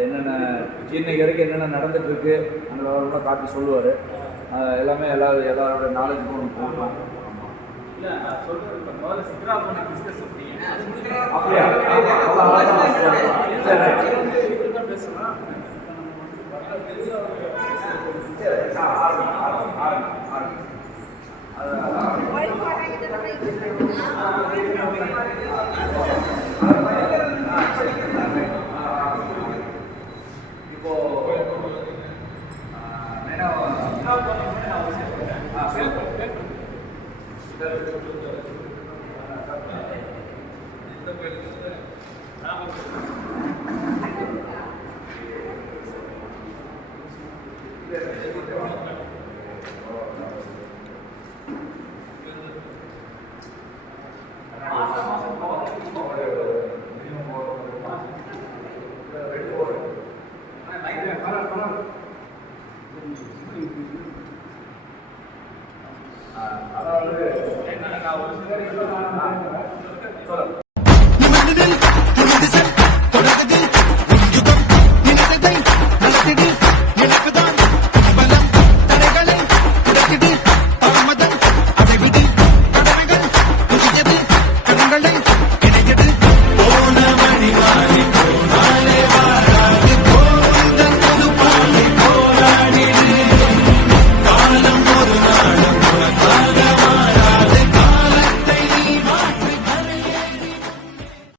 என்னென்ன இன்னைக்கு வரைக்கும் என்னென்ன நடந்துகிட்ருக்கு அந்த விவரம்லாம் காட்டி சொல்லுவார். எல்லாமே எல்லாரோட நாலேஜுக்கும் ஒன்று போகணும். இல்லை நான் சொல்கிறது இப்போ முதல்ல சித்ரா பண்ண டிஸ்கஸ் அப்படியா? பேசலாம். இப்போ